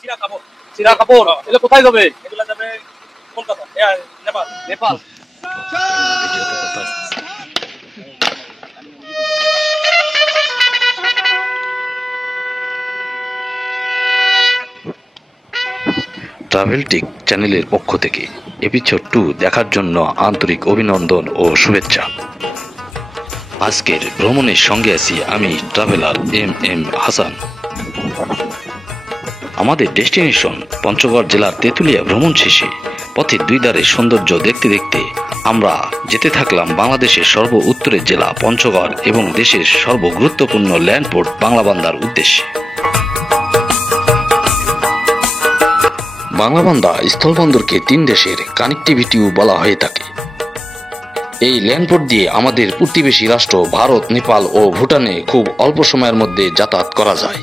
চিরা কাপড় এগুলো কোথায় যাবে? এগুলো যাবে কলকাতা, নেপাল। নেপাল। ট্রাভেলটিক চ্যানেলের পক্ষ থেকে এপিসোড 2 দেখার জন্য আন্তরিক অভিনন্দন ও শুভেচ্ছা। আজকের ভ্রমণের সঙ্গে আছি আমি ট্রাভেলার এম হাসান। আমাদের ডেস্টিনেশন পঞ্চগড় জেলার তেঁতুলিয়া। ভ্রমণ শেষে পথের দুই ধারে সৌন্দর্য দেখতে দেখতে আমরা যেতে থাকলাম বাংলাদেশের সর্ব উত্তরের জেলা পঞ্চগড় এবং দেশের সর্বগুরুত্বপূর্ণ ল্যান্ডপোর্ট বাংলাবান্ধার উদ্দেশ্যে। বাংলাবান্ধা স্থলবন্দরকে তিন দেশের কানেক্টিভিটিও বলা হয়ে থাকে। এই ল্যান্ডপোর্ট দিয়ে আমাদের প্রতিবেশী রাষ্ট্র ভারত, নেপাল ও ভুটানে খুব অল্প সময়ের মধ্যে যাতায়াত করা যায়।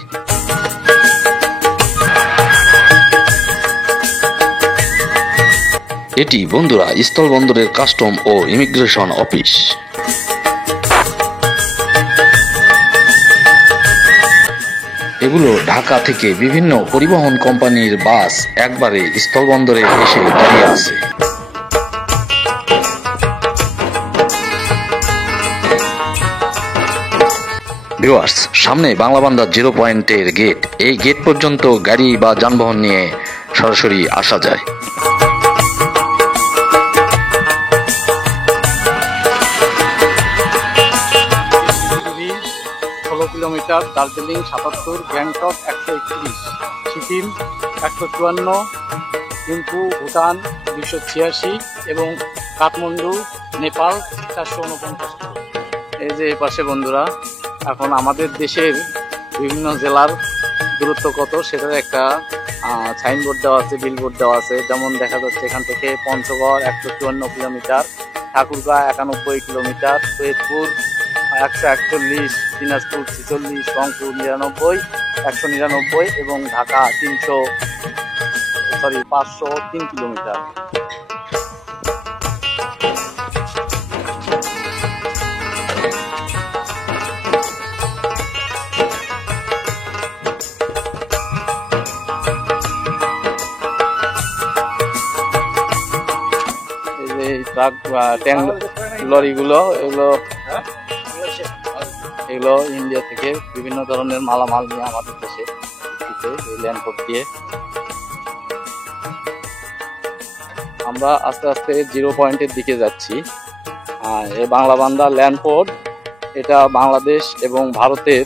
এটি বন্ধুরা স্থলবন্দরের কাস্টম ও ইমিগ্রেশন অফিস। এগুলো ঢাকা থেকে বিভিন্ন পরিবহন কোম্পানির বাস একবারে স্থলবন্দরে এসে দাঁড়িয়ে আছে। ভিউয়ার্স, সামনে বাংলাবান্ধা 0 পয়েন্টের গেট। এই গেট পর্যন্ত গাড়ি বা যানবাহন নিয়ে সরাসরি আসা যায়। 16 কিলোমিটার, দার্জিলিং 77, গ্যাংটক 131, সিকিম 154, থিম্পু ভুটান 286 এবং কাঠমান্ডু নেপাল 449। এই যে এই পাশে বন্ধুরা, এখন আমাদের দেশের বিভিন্ন জেলার দূরত্ব কত সেটার একটা সাইনবোর্ড দেওয়া আছে, বিলবোর্ড দেওয়া আছে। যেমন দেখা যাচ্ছে এখান থেকে পঞ্চগড় 154 কিলোমিটার, ঠাকুরগাঁ 91 কিলোমিটার, সৈয়দপুর 141, দিনাজপুর 46, রংপুর 99, 199 এবং ঢাকা 503 কিলোমিটার। এই যে ট্রাক ট্যাঙ্ক লরিগুলো, এগুলো ইন্ডিয়া থেকে বিভিন্ন ধরনের মালামাল নিয়ে আমাদের দেশে এই ল্যান্ডপোর্ট দিয়ে। আমরা আস্তে আস্তে 0 পয়েন্টের দিকে যাচ্ছি। এই বাংলাবান্ধা ল্যান্ডপোর্ট, এটা বাংলাদেশ এবং ভারতের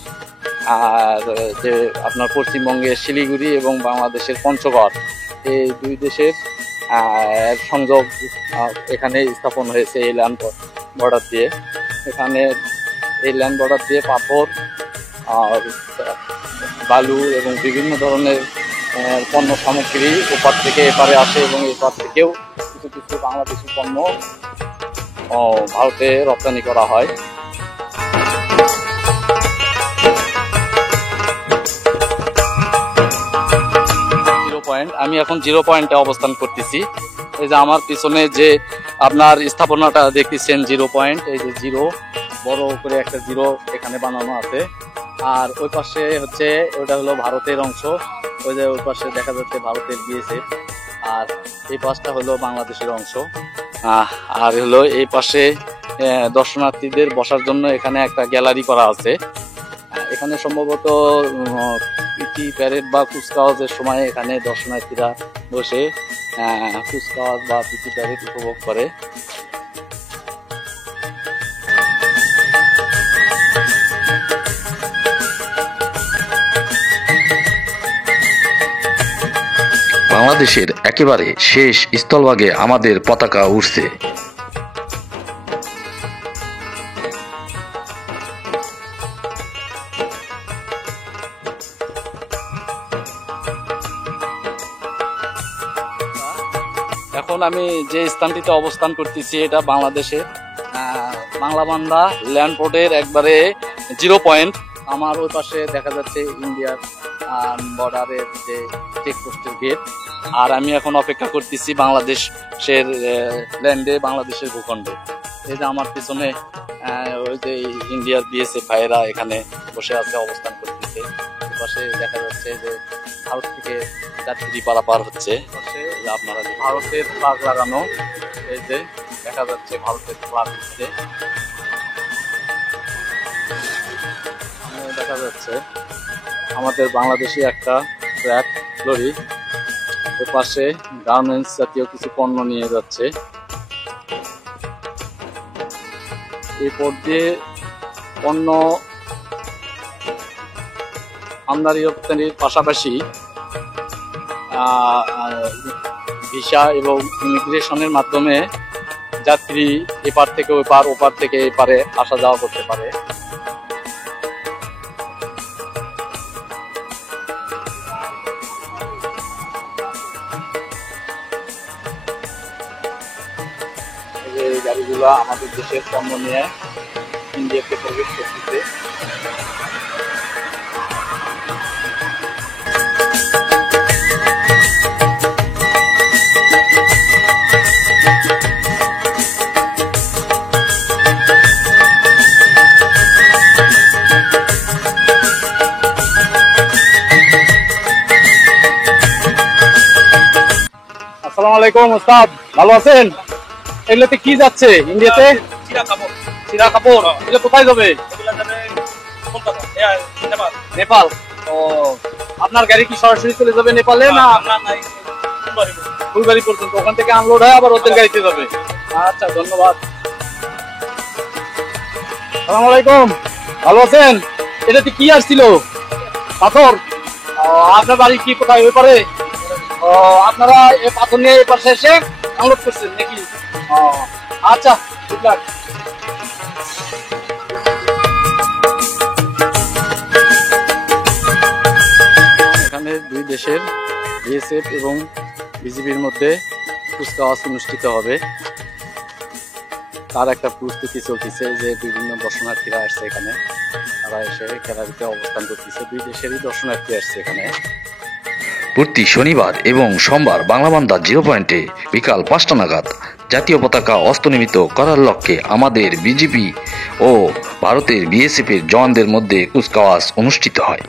যে আপনার পশ্চিমবঙ্গের শিলিগুড়ি এবং বাংলাদেশের পঞ্চগড়, এই দুই দেশের সংযোগ এখানে স্থাপন হয়েছে এই ল্যান্ড বর্ডার দিয়ে। এখানে এই ল্যান্ড বর্ডার দিয়ে পাথর আর বালু এবং বিভিন্ন ধরনের পণ্য সামগ্রী ওপার থেকে এপারে আসে এবং এপার থেকেও কিছু কিছু বাংলাদেশি পণ্য ভারতে রপ্তানি করা হয়। আমি এখন 0 পয়েন্টে অবস্থান করতেছি। এই যে আমার পিছনে যে আপনার স্থাপনাটা দেখতেছেন 0 পয়েন্ট, এই যে 0 বড় করে একটা 0 এখানে বানানো আছে। আর ওই পাশে হচ্ছে ওটা হলো ভারতের অংশ, ওই যে ওই পাশে দেখা যাচ্ছে ভারতের বিএসএফ, আর এই পাশটা হলো বাংলাদেশের অংশ। আর হলো এই পাশে দর্শনার্থীদের বসার জন্য এখানে একটা গ্যালারি করা আছে। এখানে সম্ভবত পিটি প্যারেড বা কুচকাওয়াজের সময় এখানে দর্শনার্থীরা বসে কুচকাওয়াজ বা পিটি প্যারেড উপভোগ করে। বাংলাদেশের একেবারে শেষ স্থলভাগে আমাদের পতাকা উড়ছে। এখন আমি যে স্থানটিতে অবস্থান করতেছি এটা বাংলাদেশের বাংলাবান্ধা ল্যান্ডপোর্টের একবারে 0 পয়েন্ট। আমার ওই পাশে দেখা যাচ্ছে ইন্ডিয়ার বর্ডারের যে চেকপোস্টের গেট। আর আমি এখন অপেক্ষা করতেছি বাংলাদেশের ল্যান্ডে, বাংলাদেশের ভূখণ্ডে। এই যে আমার পিছনে ওই যে ইন্ডিয়ার বিএসএফ ভাইয়েরা এখানে বসে আছে, অবস্থান করতেছে। পাশে দেখা যাচ্ছে যে ভারত থেকে যাত্রী পারাপার হচ্ছে। পাশে আপনারা ভারতের ফ্ল্যাগ লাগানো, এই যে দেখা যাচ্ছে ভারতের ফ্ল্যাগ হচ্ছে। দেখা যাচ্ছে আমাদের বাংলাদেশি একটা ট্রাক লরি, এর পাশে গার্মেন্টস জাতীয় কিছু পণ্য নিয়ে যাচ্ছে। এই পথ দিয়ে পণ্য আমদানি রপ্তানির পাশাপাশি ভিসা এবং ইমিগ্রেশনের মাধ্যমে যাত্রী এপার থেকে ওপার, ওপার থেকে এপারে আসা যাওয়া করতে পারে। এই গাড়িগুলো আমাদের দেশের পণ্য নিয়ে ইন্ডিয়াতে প্রবেশ করতেছে। আসসালামু আলাইকুম ওস্তাদ, ভালো আছেন? এগুলোতে কি যাচ্ছে ইন্ডিয়াতে? চিরা কাপড়। চিরা কাপড়, এগুলো কোথায় যাবে? এগুলা যাবে কলকাতা, নেপাল। নেপাল। ও, আপনার গাড়ি কি সরাসরি চলে যাবে নেপালে না নাই ফুলবাড়ি পর্যন্ত? ওখান থেকে আনলোড হয় আবার ওদের গাড়িতে যাবে। আচ্ছা, ধন্যবাদ। আসসালামু আলাইকুম, ভালো আছেন? এটাতে কি আসছিল? পাথর? আপনার বাড়ি কি কোথায়? ওই পারে? আপনারা এই পাথর নিয়ে এই পাশে এসে আনলোড করছেন নাকি? আচ্ছা, ঠিক আছে। এখানে দুই দেশের বিএসএফ এবং বিজিবির মধ্যে কুচকাওয়াজ অনুষ্ঠিত হবে, তার একটা প্রস্তুতি চলতেছে। যে বিভিন্ন দর্শনার্থীরা আসছে এখানে, তারা এসে গ্যালারিতে অবস্থান করতেছে। দুই দেশেরই দর্শনার্থী আসছে এখানে। প্রতি শনিবার এবং সোমবার বাংলাবান্ধা 0 পয়েন্টে বিকাল 5টা নাগাদ জাতীয় পতাকা হস্তনিমিত করার লক্ষ্যে আমাদের বিজিবি ও ভারতের বিএসএফ এর জওয়ানদের মধ্যে কুচকাওয়াজ অনুষ্ঠিত হয়।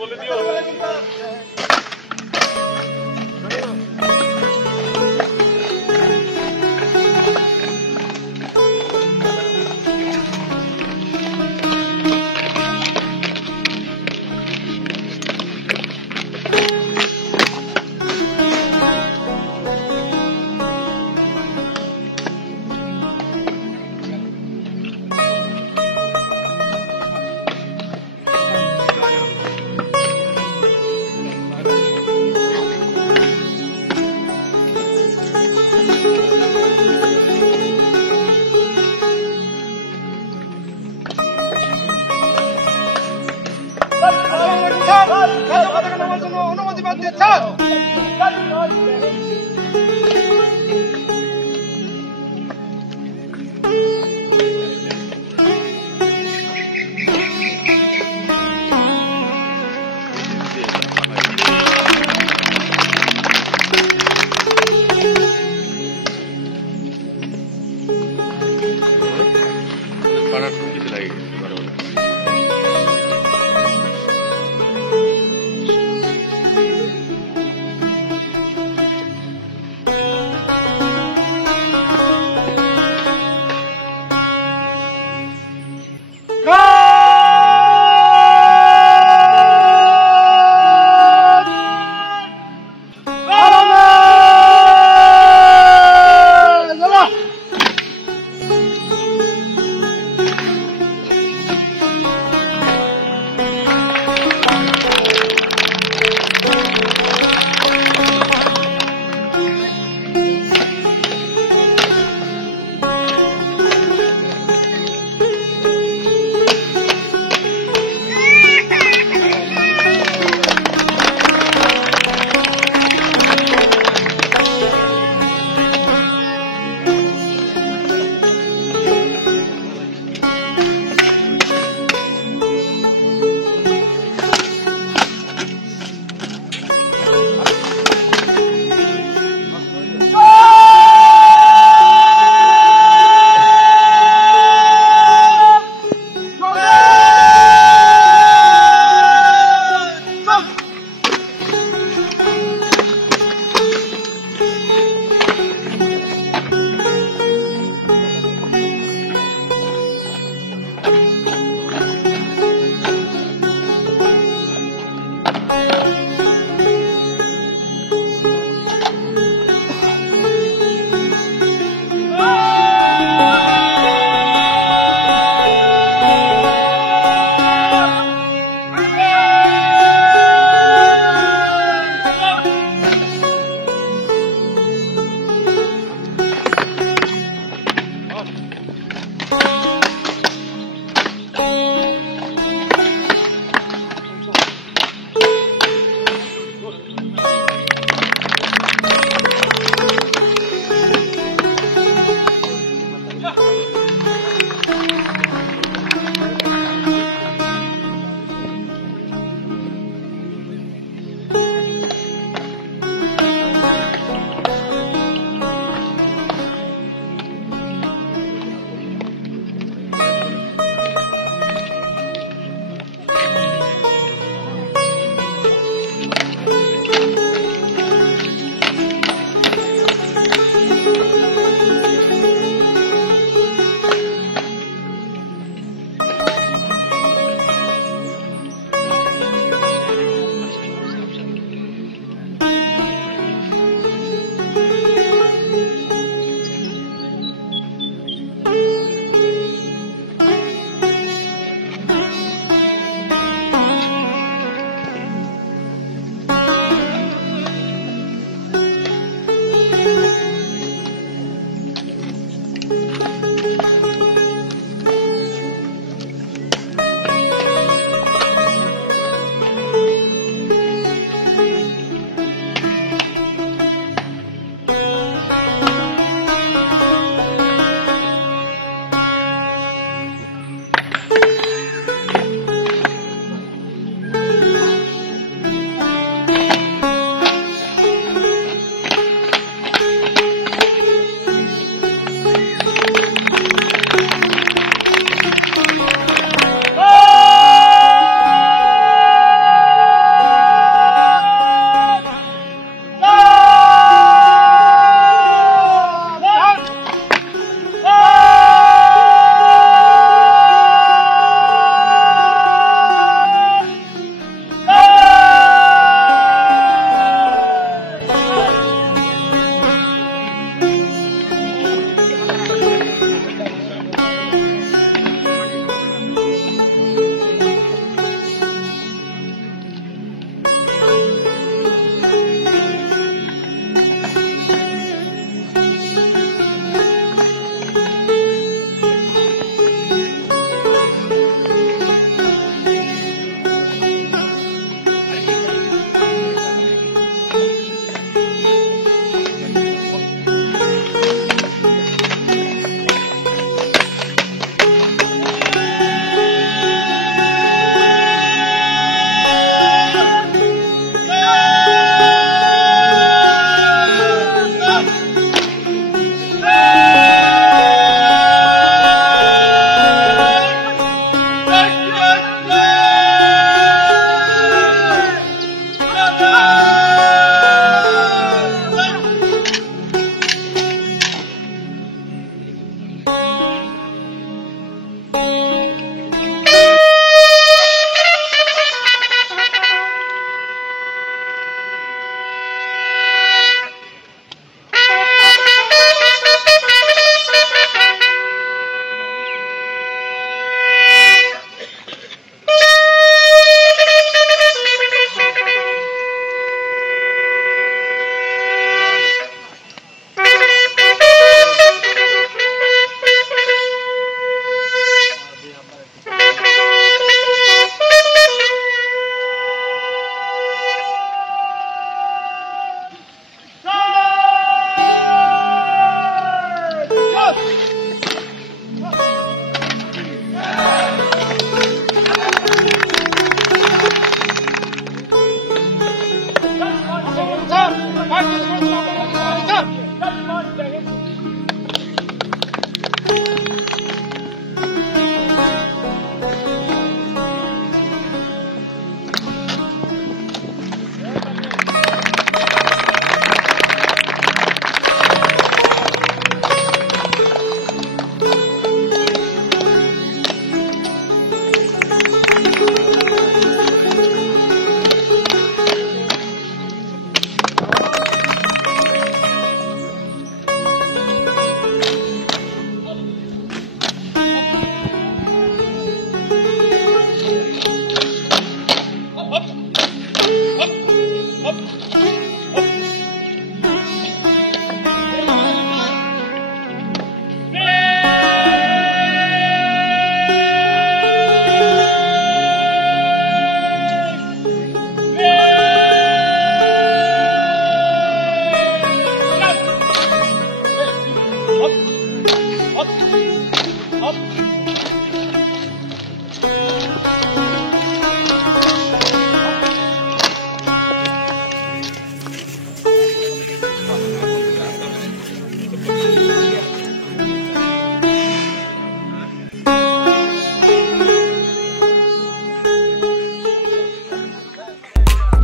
বলে দিও।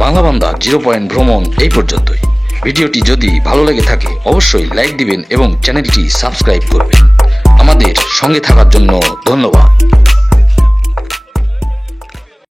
বাংলা বান্দা 0 পয়েন্ট ভ্রমণ এই পর্যন্তই। ভিডিওটি যদি ভালো লেগে থাকে অবশ্যই লাইক দিবেন এবং চ্যানেলটি সাবস্ক্রাইব করবেন। আমাদের সঙ্গে থাকার জন্য ধন্যবাদ।